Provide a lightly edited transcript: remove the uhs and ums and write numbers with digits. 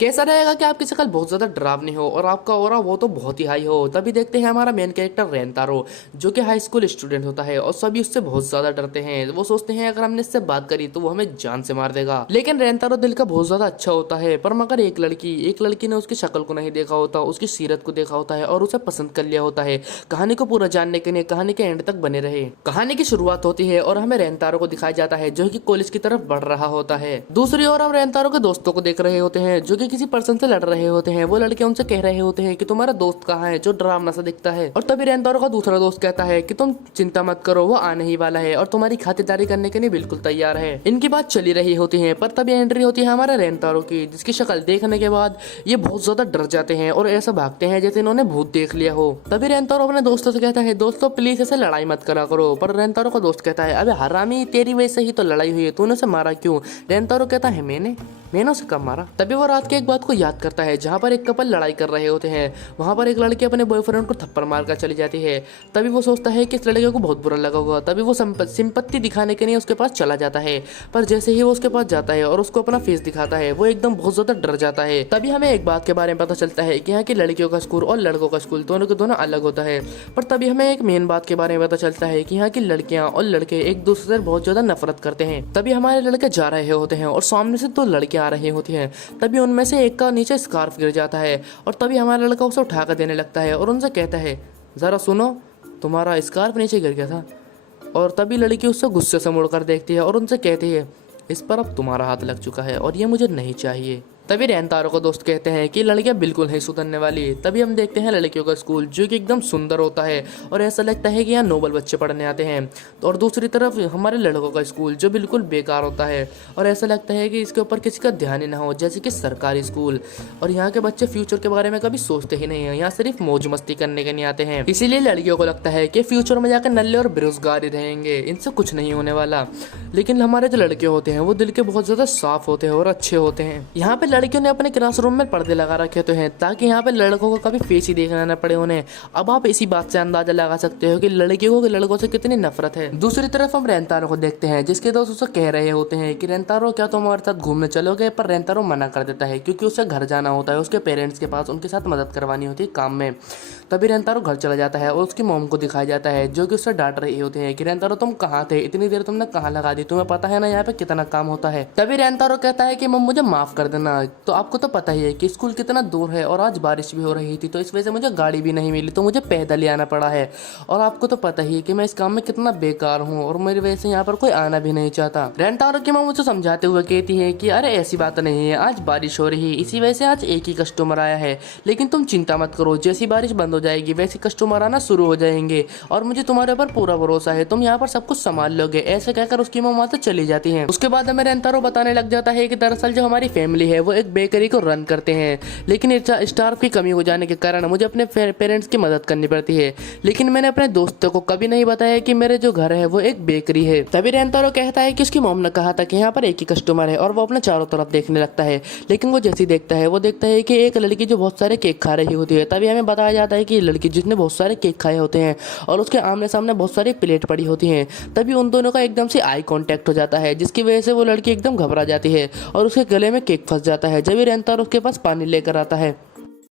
कैसा रहेगा कि आपकी शक्ल बहुत ज्यादा डरावनी हो और आपका ऑरा वो तो बहुत ही हाई हो। तभी देखते हैं हमारा मेन कैरेक्टर रेंतारो, जो कि हाई स्कूल स्टूडेंट होता है और सभी उससे बहुत ज्यादा डरते हैं। वो सोचते हैं अगर हमने इससे बात करी तो वो हमें जान से मार देगा। लेकिन रेंतारो दिल का बहुत ज्यादा अच्छा होता है, पर मगर एक लड़की ने उसकी शक्ल को नहीं देखा होता, उसकी सीरत को देखा होता है और उसे पसंद कर लिया होता है। कहानी को पूरा जानने के लिए कहानी के एंड तक बने रहे। कहानी की शुरुआत होती है और हमें रेंतारो को दिखाया जाता है जो कि कॉलेज की तरफ बढ़ रहा होता है। दूसरी ओर हम रेंतारो के दोस्तों को देख रहे होते हैं जो कि किसी पर्सन से लड़ रहे होते हैं। वो लड़के उनसे कह रहे होते हैं कि तुम्हारा दोस्त कहाँ है जो डरावना सा दिखता है। और तभी रेंतारो का दूसरा दोस्त कहता है कि तुम चिंता मत करो, वो आने ही वाला है और तुम्हारी खातिरदारी करने के लिए बिल्कुल तैयार है। इनकी बात चली रही होती है, पर तभी एंट्री होती है हमारे रेंतारो की, जिसकी शक्ल देखने के बाद ये बहुत ज्यादा डर जाते हैं और ऐसा भागते हैं जैसे इन्होंने भूत देख लिया हो। तभी रेंतारो अपने दोस्तों से कहता है दोस्तों प्लीज ऐसे लड़ाई मत करा करो। पर रेंतारो का दोस्त कहता है अबे हरामी, तेरी वजह से ही तो लड़ाई हुई है, तूने उसे मारा क्यों? रेंतारो कहता है मैंने उसे कब मारा? तभी वो रात के एक बात को याद करता है जहाँ पर एक कपल लड़ाई कर रहे होते हैं। वहाँ पर एक लड़की अपने बॉयफ्रेंड को थप्पड़ मारकर चली जाती है। तभी वो सोचता है कि इस लड़के को बहुत बुरा लगा होगा। तभी वो सिंपत्ति दिखाने के लिए उसके पास चला जाता है। पर जैसे ही वो उसके पास जाता है और उसको अपना फेस दिखाता है, वो एकदम बहुत ज्यादा डर जाता है। तभी हमें एक बात के बारे में पता चलता है कि यहाँ की लड़कियों का स्कूल और लड़कों का स्कूल दोनों के दोनों अलग होता है। पर तभी हमें एक मेन बात के बारे में पता चलता है कि यहाँ की लड़कियां और लड़के एक दूसरे से बहुत ज्यादा नफरत करते हैं। तभी हमारे लड़के जा रहे होते हैं और सामने से दो लड़कियां आ रही होती हैं। तभी उनमें से एक का नीचे स्कार्फ गिर जाता है और तभी हमारा लड़का उसे उठाकर देने लगता है और उनसे कहता है जरा सुनो, तुम्हारा स्कार्फ नीचे गिर गया था। और तभी लड़की उससे गुस्से से मुड़कर देखती है और उनसे कहती है इस पर अब तुम्हारा हाथ लग चुका है और ये मुझे नहीं चाहिए। तभी रेंतारो को दोस्त कहते हैं कि लड़कियां बिल्कुल नहीं सुधरने वाली। तभी हम देखते हैं लड़कियों का स्कूल जो कि एकदम सुंदर होता है और ऐसा लगता है कि यहाँ नोबल बच्चे पढ़ने आते हैं। और दूसरी तरफ हमारे लड़कों का स्कूल जो बिल्कुल बेकार होता है और ऐसा लगता है कि इसके ऊपर किसी का ध्यान ही ना हो, जैसे कि सरकारी स्कूल। और यहाँ के बच्चे फ्यूचर के बारे में कभी सोचते ही नहीं है, यहाँ सिर्फ मौज मस्ती करने के लिए आते हैं। इसीलिए लड़कियों को लगता है कि फ्यूचर में जाकर नल्ले और बेरोजगार ही रहेंगे, इनसे कुछ नहीं होने वाला। लेकिन हमारे जो लड़के होते हैं वो दिल के बहुत ज्यादा साफ होते हैं और अच्छे होते हैं। यहाँ पे लड़कियों ने अपने क्लासरूम में पर्दे लगा रखे होते हैं ताकि यहाँ पे लड़कों को कभी फेस ही देखना न पड़े उन्हें। अब आप इसी बात से अंदाजा लगा सकते हो कि लड़कियों को लड़कों से कितनी नफरत है। दूसरी तरफ हम रेंतारो को देखते हैं जिसके दोस्त उसे कह रहे होते हैं कि रेंतारो क्या तुम हमारे साथ घूमने चलोगे? पर रेंतारो मना कर देता है क्योंकि उसे घर जाना होता है उसके पेरेंट्स के पास, उनके साथ मदद करवानी होती है काम में। तभी रेंतारो घर चला जाता है और उसकी मॉम को दिखाया जाता है जो कि उससे डांट रही होते हैं कि रेंतारो तुम कहाँ थे, इतनी देर तुमने कहाँ लगा दी, तुम्हें पता है ना यहाँ पे कितना काम होता है। तभी रेंतारो कहता है कि मम मुझे माफ कर देना, तो आपको तो पता ही है कि स्कूल कितना दूर है और आज बारिश भी हो रही थी तो इस वजह से मुझे गाड़ी भी नहीं मिली तो मुझे पैदल ही आना पड़ा है। और आपको तो पता ही है कि मैं इस काम में कितना बेकार हूँ और मेरी वजह से यहाँ पर कोई आना भी नहीं चाहता। रेंतारो की माँ मुझे समझाते हुए कहती है कि अरे ऐसी बात नहीं है, आज बारिश हो रही है इसी वजह से आज एक ही कस्टमर आया है, लेकिन तुम चिंता मत करो, जैसी बारिश बंद हो जाएगी वैसे कस्टमर आना शुरू हो जाएंगे और मुझे तुम्हारे ऊपर पूरा भरोसा है, तुम यहाँ पर सब कुछ संभाल लोगे। ऐसे कहकर उसकी माँ वहाँ से चली जाती है। उसके बाद हमें रेंतारो बताने लग जाता है कि दरअसल जो हमारी फैमिली है वो एक बेकरी को रन करते हैं, लेकिन स्टाफ की कमी हो जाने के कारण मुझे अपने पेरेंट्स की मदद करनी पड़ती है। लेकिन मैंने अपने दोस्तों को कभी नहीं बताया कि मेरे जो घर है वो एक बेकरी है। तभी रेंतारो कहता है कि उसकी मॉम ने कहा था कि यहाँ पर एक ही कस्टमर है और वो अपने चारों तरफ देखने लगता है। लेकिन वो जैसे देखता है वो देखता है कि एक लड़की जो बहुत सारे केक खा रही होती है। तभी हमें बताया जाता है कि लड़की जिसने बहुत सारे केक खाए होते हैं और उसके आमने सामने बहुत सारी प्लेट पड़ी होती हैं। तभी उन दोनों का एकदम से आई कांटेक्ट हो जाता है जिसकी वजह से वो लड़की एकदम घबरा जाती है और उसके गले में केक फंस जाता है। जब रेंतारो उसके पास पानी लेकर आता है